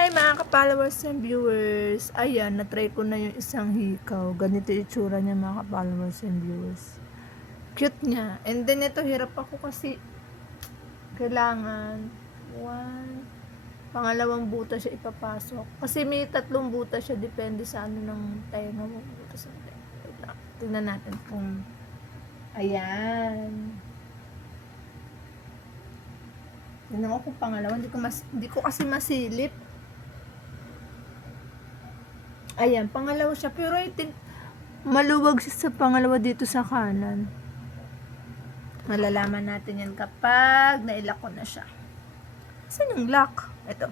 Hi mga ka-followers and viewers. Ayan, na-try ko na yung isang hikaw. Ganito yung itsura niya mga ka-followers and viewers. Cute niya. And then ito, hirap ako kasi kailangan pangalawang butas siya ipapasok. Kasi may tatlong butas siya, depende sa ano ng tenga mo. Butas ng tenga. Tingnan natin kung ayan. Tingnan ko kung pangalawa. Hindi ko kasi masilip. Ayan, pangalawa siya. Pero I think maluwag siya sa pangalawa dito sa kanan. Malalaman natin yan kapag nailak ko na siya. Saan yung lock? Ito.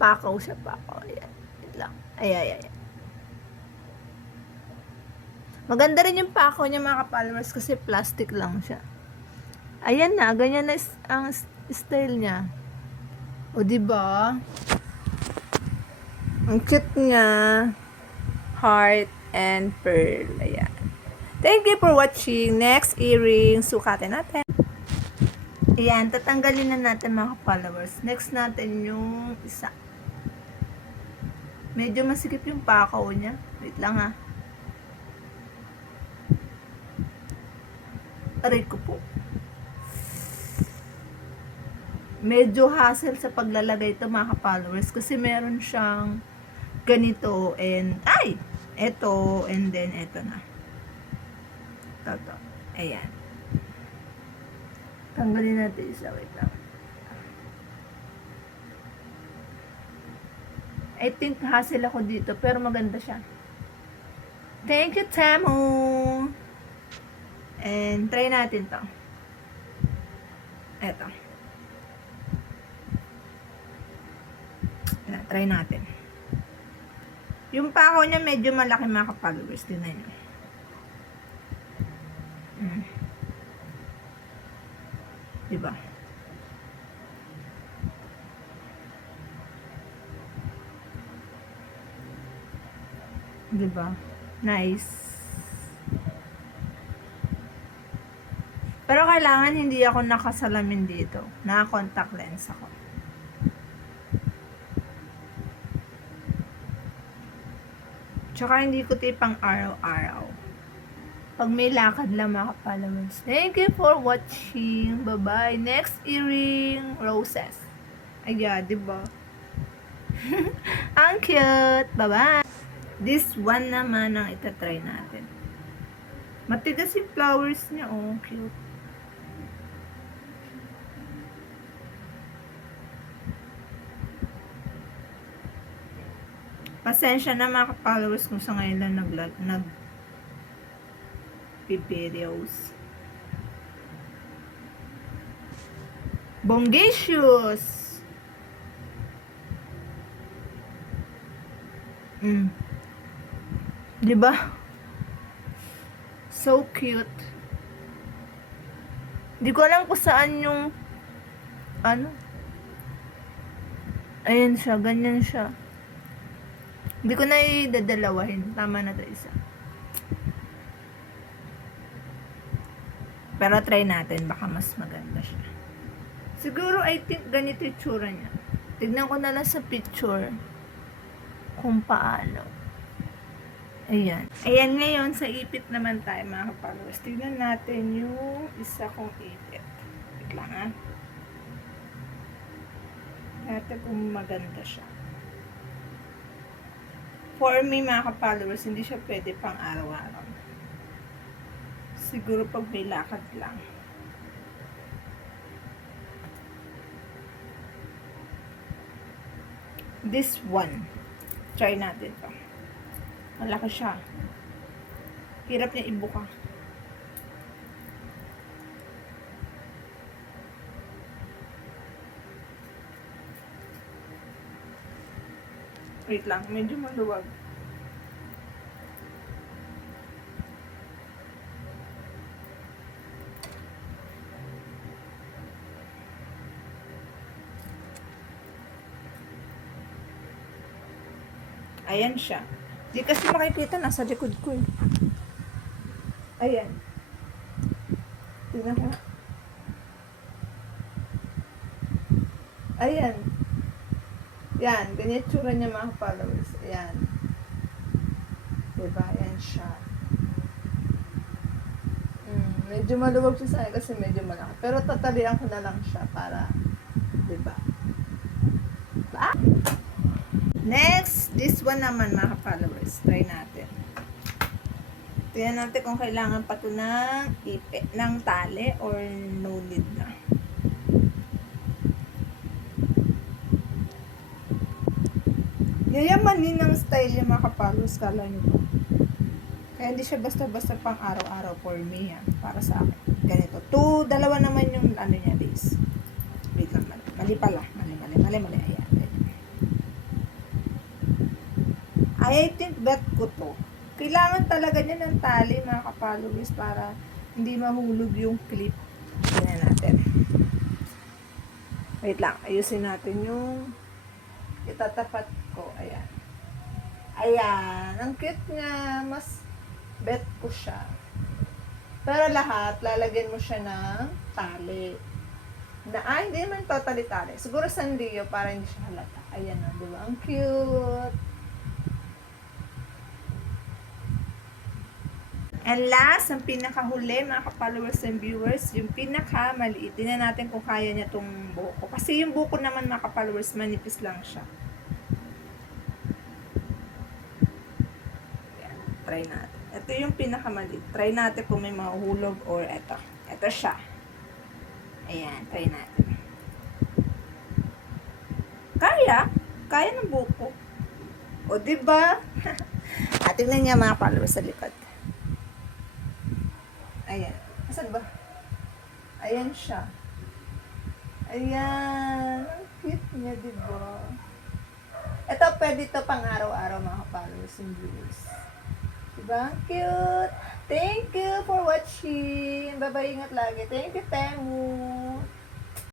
Pakaw siya, pakaw. Ayan. Wait lang. Ayan. Maganda rin yung pakaw niya mga ka-followers kasi plastic lang siya. Ayan na, ganyan na ang style niya. O diba? Ang cute niya. Heart and pearl. Ayan. Thank you for watching. Next earring, sukatin natin. Ayan, tatanggalin na natin mga followers. Next natin yung isa. Medyo masikip yung pakaw niya. Wait lang ha. Aray ko po. Medyo hassle sa paglalagay ito mga followers kasi meron siyang ganito and eto and then eto na. Toto. Ayan. Tanggalin natin isa. Wait lang. I think hassle ako dito pero maganda siya. Thank you, Tamu! And try natin to. Eto. Ayan, try natin. Yung pako niya medyo malaki mga ka-followers. Tingnan nyo. Diba? Diba? Nice. Pero kailangan hindi ako nakasalamin dito. Naka-contact lens ako. Tsaka hindi ko tipang araw-araw. Pag may lakad lang mga ka-followers. Thank you for watching. Bye-bye. Next earring, roses. Ayan, diba? Ang cute. Bye-bye. This one naman ang itatry natin. Matigas yung flowers niya. Oh, cute. Pasensya na mga ka-followers kung sa ngayon lang nag-videos. Bongacious! Diba? So cute. Di ko alam kung saan yung ayan siya, ganyan siya. Hindi ko na idadalawahin. Tama na to isa. Pero try natin. Baka mas maganda siya. Siguro, I think, ganito yung tsura niya. Tignan ko na lang sa picture kung paano. Ayan. Ayan ngayon, sa ipit naman tayo mga ka-followers. Tignan natin yung isa kong ipit. Wait lang ha. Natin kung maganda siya. For me, mga ka-followers, hindi siya pwede pang araw-araw. Siguro pag may lakad lang. This one. Try natin to. Malaki siya. Hirap niya ibuka. Wait lang, medyo maluwag. Ayan siya. Di kasi makikita, nasa likod ko eh. Ayan. Tingnan ko. Ayan. Yan, ganyan tsura niya mga followers. Ayan. Diba? Ayan siya. Medyo maluwag siya sa akin kasi medyo malaki. Pero tatalian ko na lang siya para, diba? Ah! Next, this one naman mga followers. Try natin. Tingnan natin kung kailangan pa ito ng ipe, ng tali or no need na. Yayamanin ng style yung mga followers, kala nyo ba? Kaya hindi siya basta-basta pang araw-araw for me, ha? Para sa akin. Ganito. Dalawa naman yung ano niya, base. Wait lang, mali pala. Mali. Ayan. I think bet ko to. Kailangan talaga niya ng tali, mga followers, para hindi mahulog yung clip. Tingnan natin. Wait lang. Ayusin natin yung itatapat ko. Ayan. Ayan. Ang cute niya. Mas bet ko siya. Pero lahat, lalagyan mo siya ng tali. Hindi naman totally tali. Siguro sandio para hindi siya halata. Ayan na, di ba? Ang cute. And last, ang pinakahuli, mga ka-followers and viewers, yung pinakamaliit. Tingnan natin kung kaya niya itong buko. Kasi yung buko naman, mga ka-followers, manipis lang siya. Ayan, try natin. Ito yung pinakamaliit. Try natin kung may mahuhulog or ito. Ito siya. Ayan, try natin. Kaya ng buko. O, diba? At tingnan niya mga followers sa likod. Ayan. Asan ba? Ayan siya. Ayan. Ang cute niya, diba? Ito, pwede ito pang araw-araw mga followers and viewers. Diba? Cute! Thank you for watching! Bye-bye, ingat lagi. Thank you, Temu!